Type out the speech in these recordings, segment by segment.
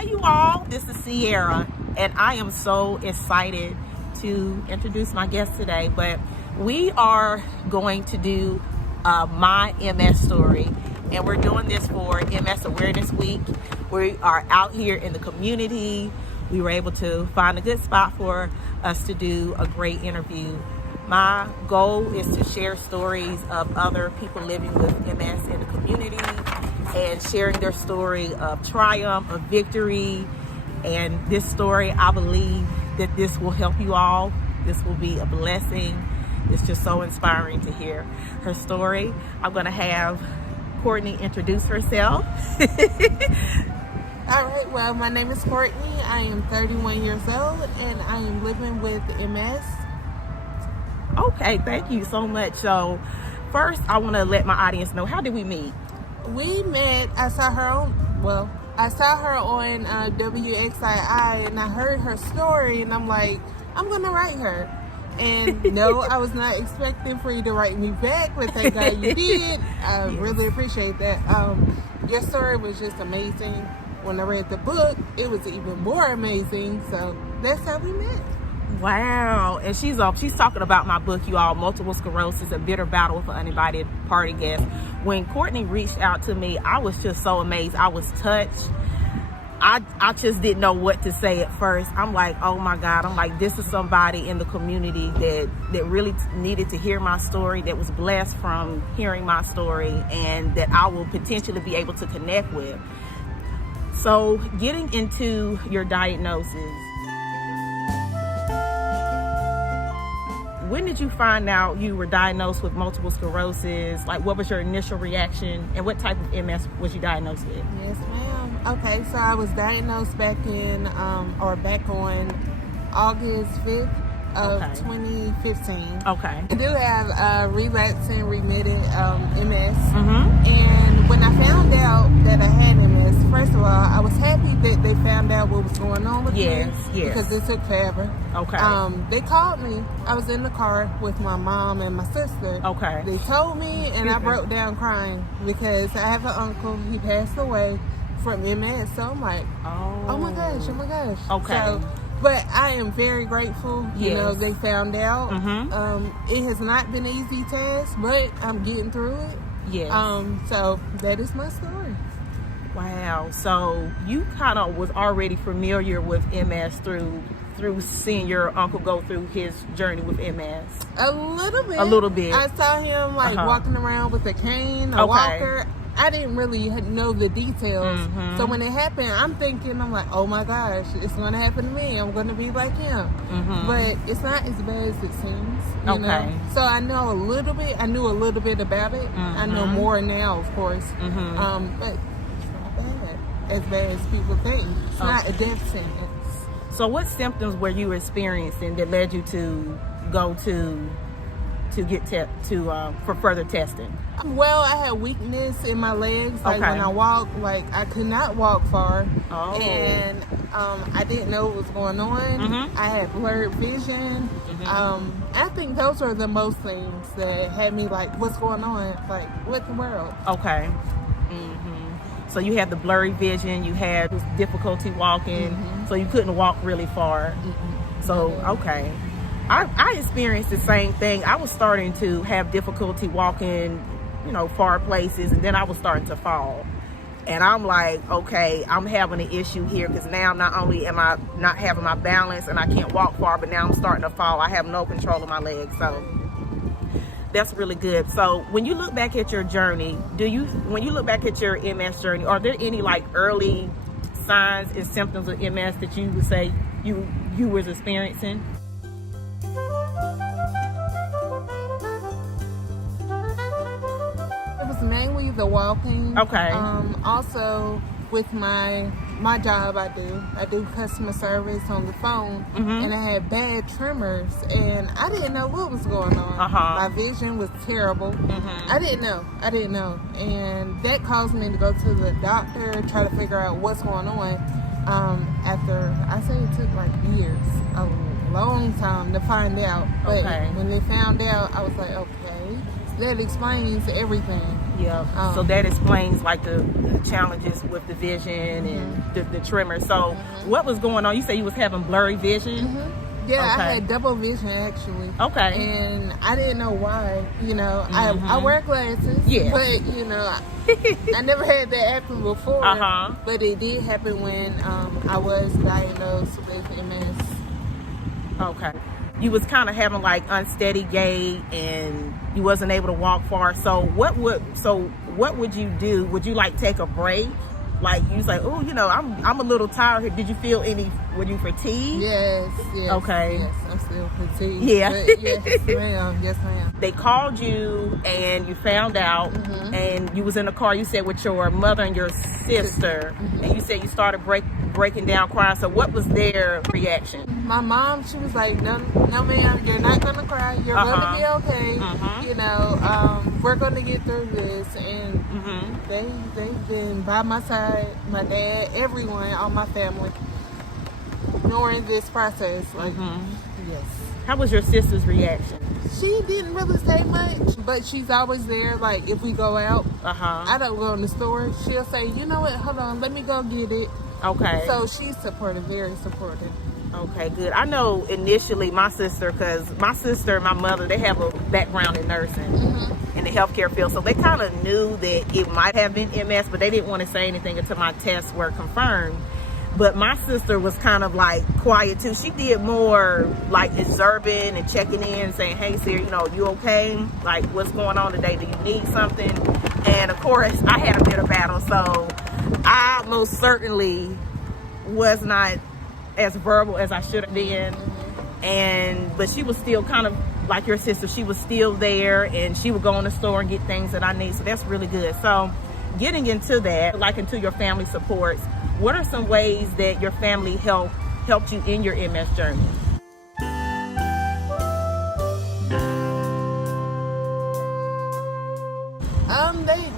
Hi you all, this is Sierra, and I am so excited to introduce my guest today. But we are going to do my MS story, and we're doing this for MS Awareness Week. We are out here in the community. We were able to find a good spot for us to do a great interview. My goal is to share stories of other people living with MS in the community and sharing their story of triumph, of victory. And this story, I believe that this will help you all. This will be a blessing. It's just so inspiring to hear her story. I'm gonna have Courtney introduce herself. All right, well, my name is Courtney. I am 31 years old and I am living with MS. Okay, thank you so much. So first, I wanna let my audience know, how did we meet? We met, I saw her on WXII and I heard her story and I'm like, I'm gonna write her. And no, I was not expecting for you to write me back, but thank God you did. I really appreciate that. Your story was just amazing. When I read the book, it was even more amazing. So that's how we met. Wow. And she's talking about my book, you all, Multiple Sclerosis, A Bitter Battle with an Uninvited Party Guest. When Courtney reached out to me, I was just so amazed. I was touched. I just didn't know what to say at first. I'm like, oh my God. I'm like, this is somebody in the community that really needed to hear my story, that was blessed from hearing my story, and that I will potentially be able to connect with. So getting into your diagnosis, when did you find out you were diagnosed with multiple sclerosis? Like, what was your initial reaction, and what type of MS was you diagnosed with? Yes, ma'am. Okay, so I was diagnosed back on August 5th of 2015. Okay. I do have relapsing remitted MS. Mm-hmm. And when I found out that I had MS, first of all, I was happy that they found out what was going on with me. Yes. Because it took forever. Okay. They called me. I was in the car with my mom and my sister. Okay. They told me, and I broke down crying because I have an uncle. He passed away from MS. So I'm like, oh my gosh. Okay. So, but I am very grateful. You know, they found out. Mm-hmm. It has not been an easy task, but I'm getting through it. Yes. So that is my story. Wow. So you kind of was already familiar with MS through seeing your uncle go through his journey with MS. A little bit. I saw him walking around with a cane, a walker. I didn't really know the details. Mm-hmm. So when it happened, I'm like, oh my gosh, it's going to happen to me. I'm going to be like him. Mm-hmm. But it's not as bad as it seems. You know? So I know a little bit. I knew a little bit about it. Mm-hmm. I know more now, of course. Mm-hmm. But it's not as bad as people think. It's not a death sentence. So what symptoms were you experiencing that led you to go to get for further testing? Well, I had weakness in my legs. Like when I walked, I could not walk far. Oh. And I didn't know what was going on. Mm-hmm. I had blurred vision. Mm-hmm. I think those are the most things that had me like, what's going on? Like, what the world? Okay. Mm-hmm. So you had the blurry vision. You had difficulty walking. Mm-hmm. So you couldn't walk really far. Mm-hmm. So, okay. I experienced the same thing. I was starting to have difficulty walking, far places, and then I was starting to fall. And I'm like, okay, I'm having an issue here, because now not only am I not having my balance and I can't walk far, but now I'm starting to fall. I have no control of my legs. So that's really good. So when you look back at your journey, when you look back at your MS journey, are there any early signs and symptoms of MS that you would say you was experiencing? It was mainly the walking. Okay. Also with my job, I do customer service on the phone, and I had bad tremors, and I didn't know what was going on. My vision was terrible. I didn't know, and that caused me to go to the doctor, try to figure out what's going on. After I say it took years, a long time to find out, but when they found out, I was like, okay, that explains everything. Yeah. So that explains like the challenges with the vision and the tremor. So what was going on? You said you was having blurry vision? Yeah, okay. I had double vision actually. Okay. And I didn't know why. You know, I wear glasses. Yeah. But, you know, I never had that happen before. But it did happen when I was diagnosed with MS. Okay. You was kind of having like unsteady gait and you wasn't able to walk far. So what would you do? Would you like take a break? Like you was like, oh, you know, I'm a little tired here. Did you feel were you fatigued? Yes. Okay. Yes, I'm still fatigued. Yeah. But yes, ma'am. Yes, ma'am. They called you and you found out and you was in the car, you said, with your mother and your sister. And you said you started breaking down crying. So what was their reaction? My mom, she was like, no ma'am, you're not going to cry. You're going to be okay. You know, we're going to get through this. And they've been by my side, my dad, everyone, all my family, during this process. Like, yes. How was your sister's reaction? She didn't really say much, but she's always there. Like, if we go out, I don't go in the store, she'll say, you know what, hold on, let me go get it. Okay. So she's supportive, very supportive. Okay, good. I know initially my sister, because my sister and my mother, they have a background in nursing in the healthcare field. So they kind of knew that it might have been MS, but they didn't want to say anything until my tests were confirmed. But my sister was kind of like quiet too. She did more like observing and checking in, saying, hey, Sarah, you know, you okay? Like, what's going on today? Do you need something? And of course, I had a bit of battle. So I most certainly was not as verbal as I should have been. But she was still kind of like your sister. She was still there and she would go in the store and get things that I need. So that's really good. So getting into that, like into your family supports, what are some ways that your family helped you in your MS journey?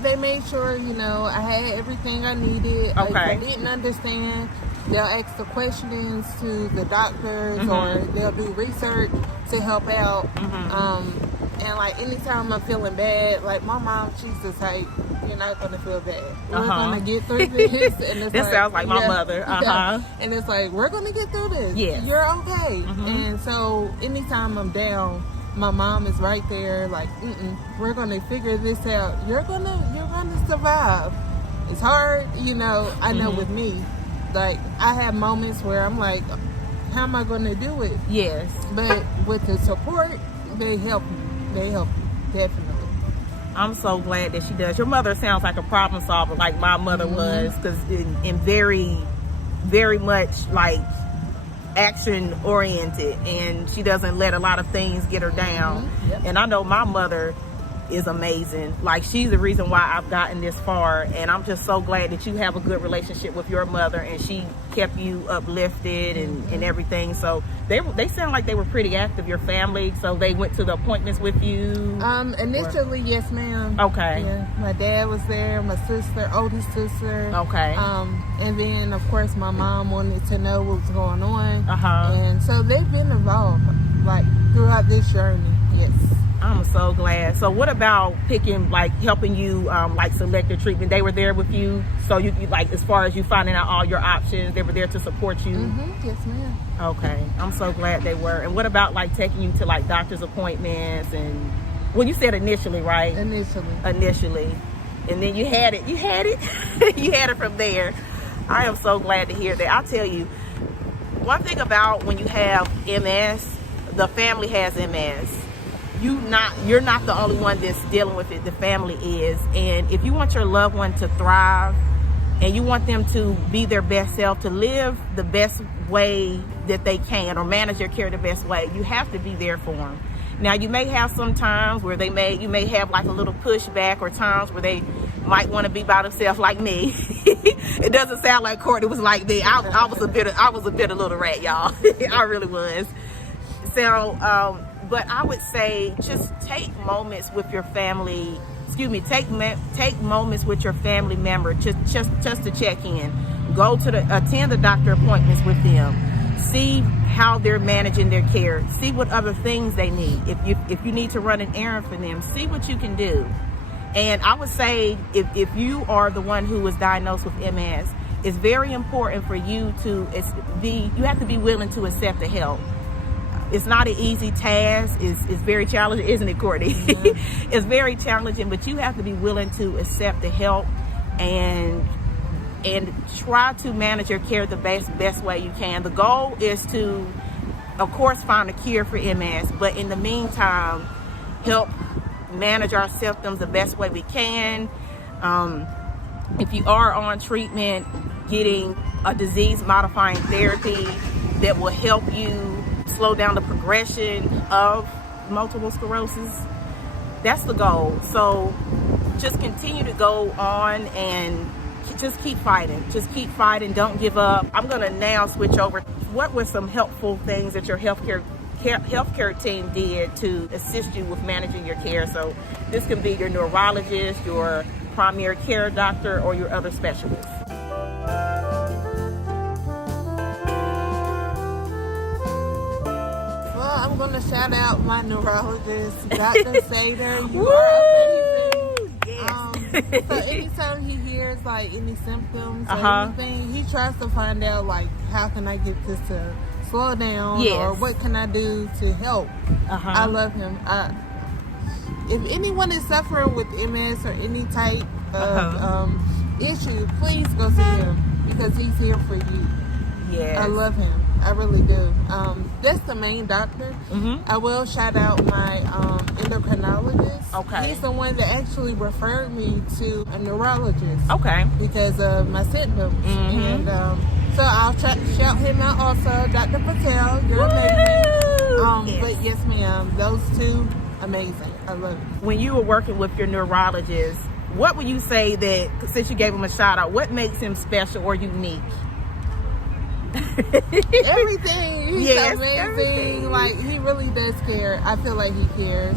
They made sure, you know, I had everything I needed. Okay. If I didn't understand, they'll ask the questions to the doctors or they'll do research to help out. And like anytime I'm feeling bad, like my mom, she's the type, you're not gonna feel bad. We're gonna get through this. And it's that sounds like my mother. And it's like, we're gonna get through this. Yes. You're okay. And so anytime I'm down, my mom is right there, like, we're gonna figure this out. You're gonna survive. It's hard, you know. I know with me, like, I have moments where I'm like, how am I gonna do it? Yes. But with the support, they help me. They help me, definitely. I'm so glad that she does. Your mother sounds like a problem solver, like my mother was, because in very, very much like action oriented, and she doesn't let a lot of things get her down. And I know my mother is amazing. Like, she's the reason why I've gotten this far, and I'm just so glad that you have a good relationship with your mother and she kept you uplifted and everything. So they sound like they were pretty active, your family. So they went to the appointments with you? Initially, yes, ma'am. Okay. Yeah, my dad was there, my sister, oldest sister. Okay. And then of course my mom wanted to know what was going on. And so they've been involved like throughout this journey. Yes. I'm so glad. So what about helping you like select the treatment? They were there with you, so you like, as far as you finding out all your options, they were there to support you? Yes, ma'am. Okay, I'm so glad they were. And what about like taking you to like doctor's appointments? And well, you said initially, right? Initially, and then you had it you had it from there. I am so glad to hear that. I'll tell you one thing about when you have MS, the family has MS. You're not the only one that's dealing with it. The family is. And if you want your loved one to thrive and you want them to be their best self, to live the best way that they can, or manage their care the best way, you have to be there for them. Now, you may have some times where you may have like a little pushback, or times where they might want to be by themselves, like me. It doesn't sound like Courtney was like me. I was a bit of little rat, y'all. I really was. So, but I would say just take moments with your family. Take moments with your family member just to check in. Attend the doctor appointments with them. See how they're managing their care. See what other things they need. If you need to run an errand for them, see what you can do. And I would say if you are the one who was diagnosed with MS, it's very important for you to you have to be willing to accept the help. It's not an easy task. It's very challenging, isn't it, Courtney? Yeah. It's very challenging, but you have to be willing to accept the help and try to manage your care the best way you can. The goal is to, of course, find a cure for MS, but in the meantime, help manage our symptoms the best way we can. If you are on treatment, getting a disease-modifying therapy that will help you slow down the progression of multiple sclerosis, that's the goal. So just continue to go on and just keep fighting. Just keep fighting. Don't give up. I'm going to now switch over. What were some helpful things that your healthcare team did to assist you with managing your care? So this can be your neurologist, your primary care doctor, or your other specialists. Well, I'm going to shout out my neurologist, Dr. Sader. You are amazing. Yes. So anytime he hears like any symptoms or anything, he tries to find out like, how can I get this to slow down, or what can I do to help? I love him. If anyone is suffering with MS or any type of issue, please go see him, because he's here for you. I love him. I really do. That's the main doctor. I will shout out my endocrinologist. He's the one that actually referred me to a neurologist. Because of my symptoms. And so I'll shout him out also. Dr. Patel, you're amazing. But yes, ma'am, those two, amazing. I love it. When you were working with your neurologist, what would you say that, since you gave him a shout out, what makes him special or unique? Everything. He's amazing. Everything. Like, he really does care. I feel like he cares.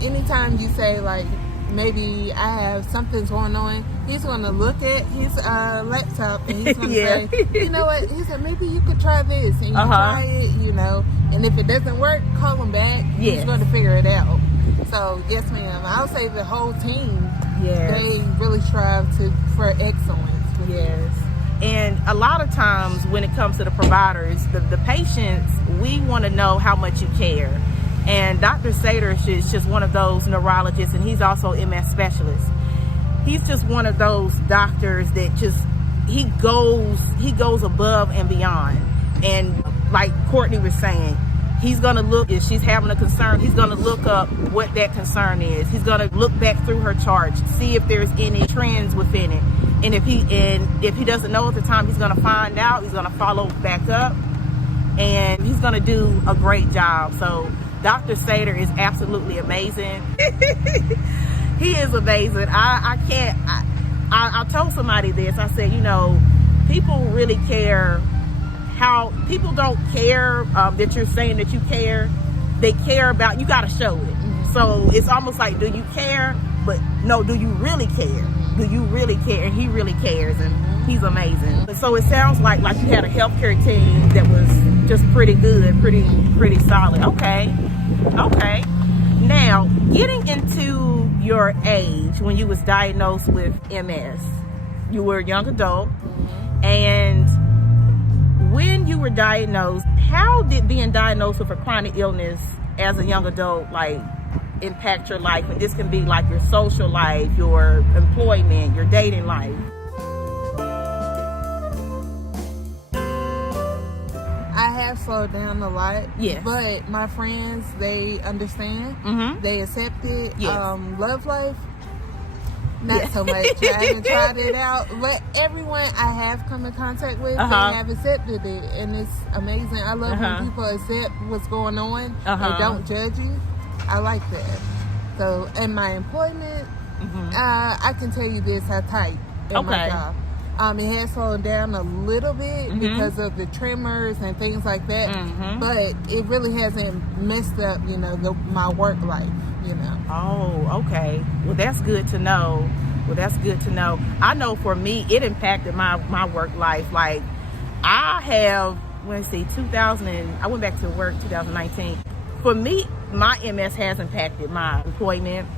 Anytime you say like, maybe I have something's going on, he's going to look at his laptop and he's going to say, you know what, he said, maybe you could try this, and you try it, you know, and if it doesn't work, call him back. He's going to figure it out. So yes, ma'am, I'll say the whole team, they really strive for excellence. And a lot of times when it comes to the providers, the patients, we want to know how much you care. And Dr. Sader is just one of those neurologists, and he's also MS specialist. He's just one of those doctors that just, he goes above and beyond. And like Courtney was saying, he's going to look, if she's having a concern, he's going to look up what that concern is. He's going to look back through her charts, see if there's any trends within it. And if he doesn't know at the time, he's going to find out. He's going to follow back up, and he's going to do a great job. So Dr. Sader is absolutely amazing. He is amazing. I told somebody this. I said, you know, people really care. How people don't care that you're saying that you care. They care about, you got to show it. So it's almost like, do you care? But no, do you really care? Do you really care? And he really cares, and he's amazing. So it sounds like you had a healthcare team that was just pretty good, pretty solid. Okay. Now, getting into your age when you was diagnosed with MS, you were a young adult, and when you were diagnosed, how did being diagnosed with a chronic illness as a young adult impact your life? And this can be like your social life, your employment, your dating life. I have slowed down a lot. But my friends, they understand. They accept it. Love life, not so much. I haven't tried it out, but everyone I have come in contact with, they have accepted it, and it's amazing. I love when people accept what's going on and don't judge you. I like that. So in my employment, I can tell you this, I type in my job. It has slowed down a little bit because of the tremors and things like that, but it really hasn't messed up, you know, my work life, you know. Oh, okay. Well, that's good to know. I know for me, it impacted my work life. Like, I have let's see, I went back to work 2019. For me, my MS has impacted my employment.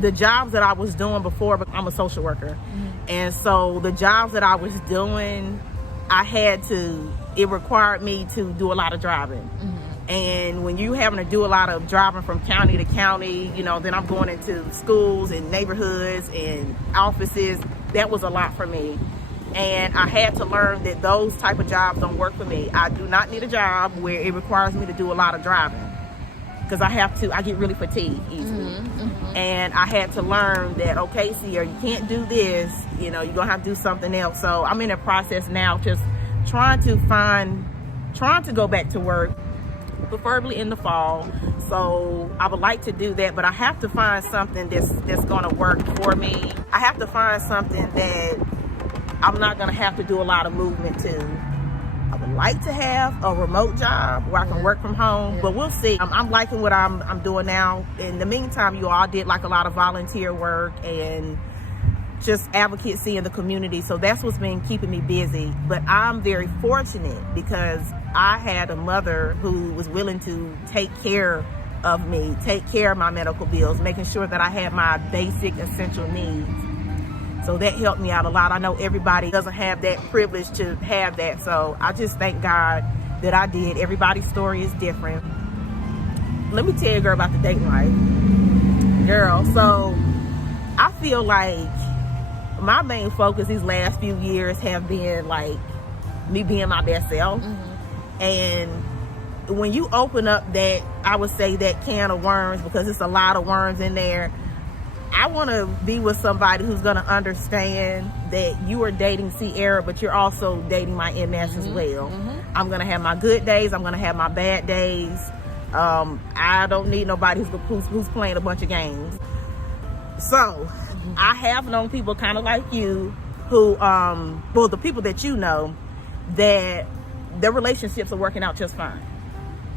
The jobs that I was doing before, I'm a social worker. And so the jobs that I was doing, it required me to do a lot of driving. And when you having to do a lot of driving from county to county, you know, then I'm going into schools and neighborhoods and offices, that was a lot for me. And I had to learn that those type of jobs don't work for me. I do not need a job where it requires me to do a lot of driving, because I get really fatigued easily. And I had to learn that, okay, Sierra, you can't do this, you know, you're gonna have to do something else. So I'm in a process now, just trying to go back to work, preferably in the fall. So I would like to do that, but I have to find something that's gonna work for me. I have to find something that I'm not gonna have to do a lot of movement to. I would like to have a remote job where I can work from home, but we'll see. I'm liking what I'm doing now. In the meantime, I did like a lot of volunteer work and just advocacy in the community. So that's what's been keeping me busy. But I'm very fortunate because I had a mother who was willing to take care of me, take care of my medical bills, making sure that I had my basic essential needs. So that helped me out a lot. I know everybody doesn't have that privilege to have that. So I just thank God that I did. Everybody's story is different. Let me tell you, girl, about the dating life. Girl, so I feel like my main focus these last few years have been like me being my best self. And when you open up that, I would say that can of worms, because it's a lot of worms in there, I want to be with somebody who's going to understand that you are dating Sierra, but you're also dating my MS as well. I'm going to have my good days. I'm going to have my bad days. I don't need nobody who's playing a bunch of games. So I have known people kind of like you who, well, the people that you know, that their relationships are working out just fine.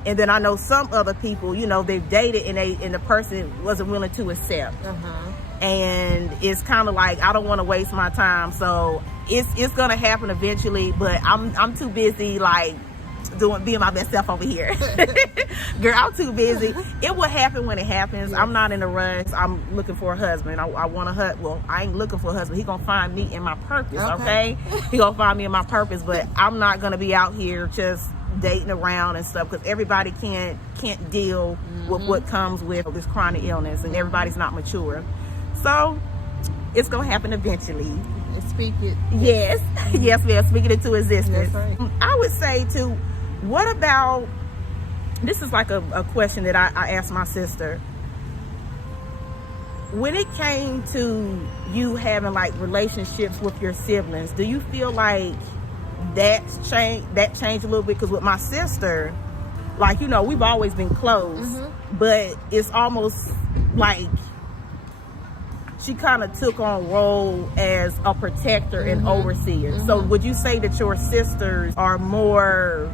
And then I know some other people, you know, they've dated and the person wasn't willing to accept. And it's kind of like, I don't want to waste my time. So it's going to happen eventually, but I'm too busy like being my best self over here. Girl, I'm too busy. It will happen when it happens. I'm not in a rush. I'm looking for a husband. I want a husband. Well, I ain't looking for a husband. He gonna find me in my purpose, okay? He gonna find me in my purpose, but I'm not gonna be out here just dating around and stuff, because everybody can't deal with what comes with this chronic illness, and everybody's not mature. So it's gonna happen eventually. Speak it. Yes. Yes, ma'am. Speak it into existence. That's right. I would say too, what about, this is like a question that I asked my sister. When it came to you having like relationships with your siblings, do you feel like that changed a little bit? Because with my sister, like, you know, we've always been close, but it's almost like she kind of took on role as a protector and overseer. So would you say that your sisters are more,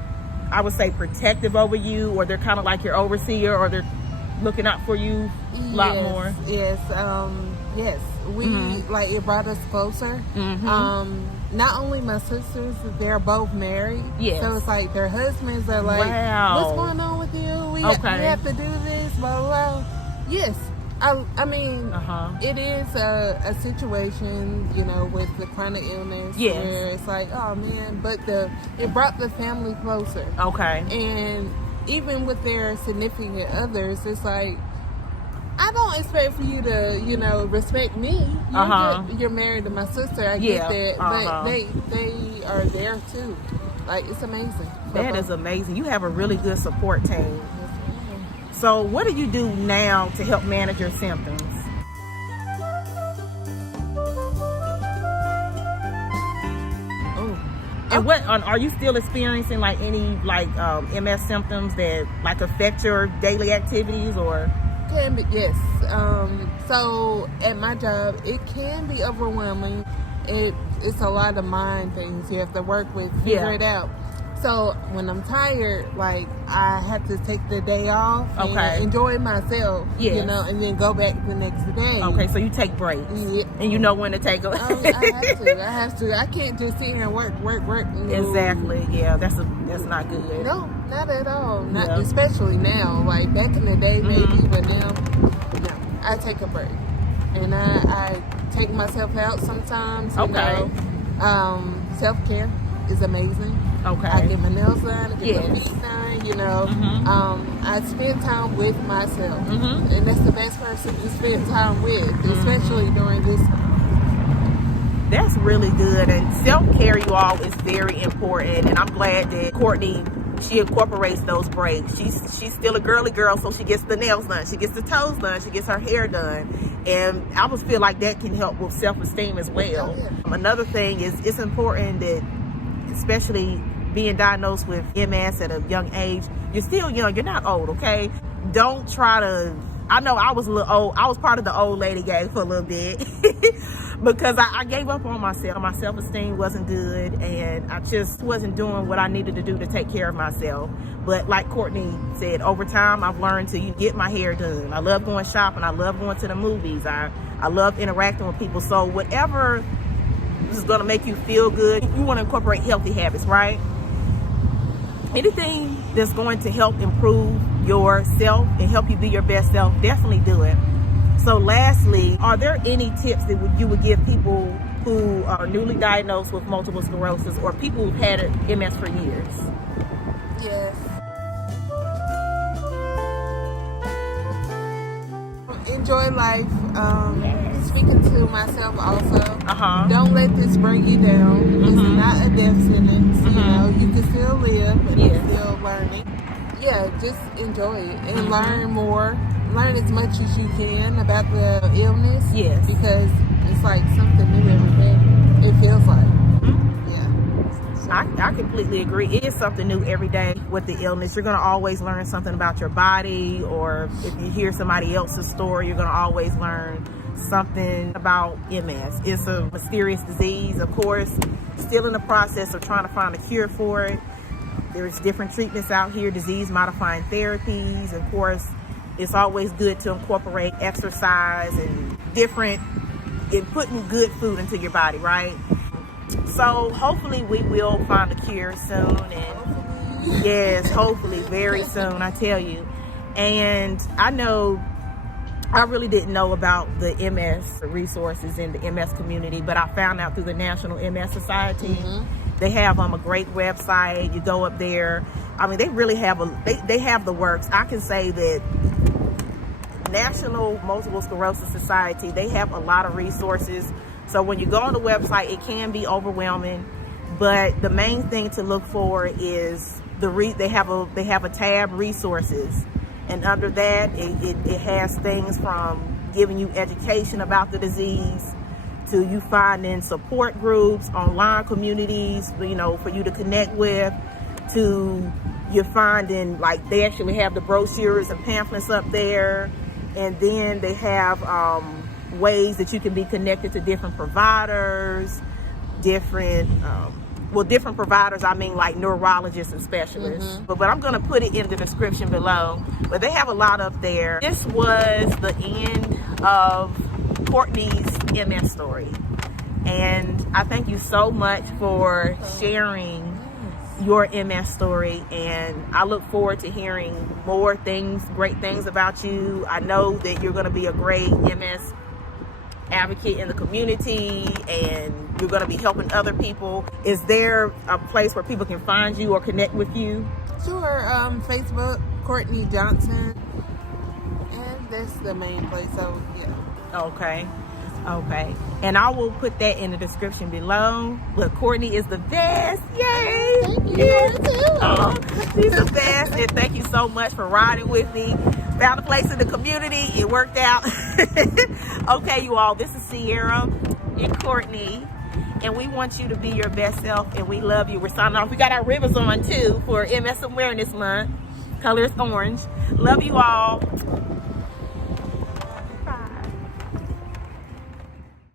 I would say, protective over you, or they're kind of like your overseer, or they're looking out for you a lot more? Yes. Yes. We like, it brought us closer. Not only my sisters, they're both married. Yes. So it's like their husbands are like, what's going on with you? We have to do this, blah, blah, blah. Yes. I mean, it is a situation, you know, with the chronic illness where it's like, oh man, but it brought the family closer. And even with their significant others, it's like, I don't expect for you to, you know, respect me. You're married to my sister. I get that, but they are there too. Like, it's amazing. That is amazing. You have a really good support team. So what do you do now to help manage your symptoms? And what are you still experiencing, like any like MS symptoms that like affect your daily activities, or? Can be, yes. So at my job, it can be overwhelming. It's a lot of mind things you have to work with, figure it out. So when I'm tired, like, I have to take the day off and enjoy myself, you know, and then go back the next day. Okay, so you take breaks. Yeah. And you know when to take them. I have to. I can't just sit here and work. No. Exactly. Yeah, that's not good. No, not at all. Not especially now. Like, back in the day, maybe, but now, no. I take a break. And I take myself out sometimes, you know. Self-care is amazing. Okay. I get my nails done, I get my feet done, you know. I spend time with myself. And that's the best person to spend time with, especially during this time. That's really good. And self-care, you all, is very important. And I'm glad that Courtney, she incorporates those breaks. She's still a girly girl, so she gets the nails done, she gets the toes done, she gets her hair done. And I almost feel like that can help with self-esteem as well. Another thing is, it's important that, especially being diagnosed with MS at a young age, you're still young, you're not old, okay? Don't try to, I know I was a little old, I was part of the old lady gang for a little bit because I gave up on myself. My self-esteem wasn't good, and I just wasn't doing what I needed to do to take care of myself. But like Courtney said, over time, I've learned to get my hair done. I love going shopping, I love going to the movies, I love interacting with people. So whatever is gonna make you feel good, you wanna incorporate healthy habits, right? Anything that's going to help improve yourself and help you be your best self, definitely do it. So lastly, are there any tips that you would give people who are newly diagnosed with multiple sclerosis or people who've had MS for years? Yes. Enjoy life. Speaking to myself also. Don't let this bring you down. It's not a death sentence. You know, you can still live and you're still learning. Yeah, just enjoy it and learn more. Learn as much as you can about the illness. Yes. Because it's like something new every day. It feels like. I completely agree. It is something new every day with the illness. You're going to always learn something about your body, or if you hear somebody else's story, you're going to always learn something about MS. It's a mysterious disease, of course, still in the process of trying to find a cure for it. There's different treatments out here, disease-modifying therapies. Of course, it's always good to incorporate exercise and putting good food into your body, right? So hopefully we will find a cure soon, and yes, hopefully very soon, I tell you. And I know I really didn't know about the MS resources in the MS community, but I found out through the National MS Society. They have a great website. You go up there. I mean, they really have they have the works. I can say that National Multiple Sclerosis Society, they have a lot of resources. So when you go on the website, it can be overwhelming, but the main thing to look for is they have a tab, resources, and under that it has things from giving you education about the disease to you finding support groups, online communities, you know, for you to connect with, to you're finding, like, they actually have the brochures and pamphlets up there, and then they have ways that you can be connected to different providers, different providers, I mean, like neurologists and specialists. But I'm going to put it in the description below. But they have a lot up there. This was the end of Courtney's MS story. And I thank you so much for sharing your MS story, and I look forward to hearing more great things about you. I know that you're going to be a great MS advocate in the community, and you're going to be helping other people. Is there a place where people can find you or connect with you? Sure. Facebook, Courtney Johnson, and that's the main place. So yeah. Okay. And I will put that in the description below. But Courtney is the best. Yay! Thank you. She's the best, and thank you so much for riding with me. Found a place in the community. It worked out. Okay, you all, this is Sierra and Courtney, and we want you to be your best self, and we love you. We're signing off. We got our ribbons on too for MS Awareness Month. Color is orange. Love you all.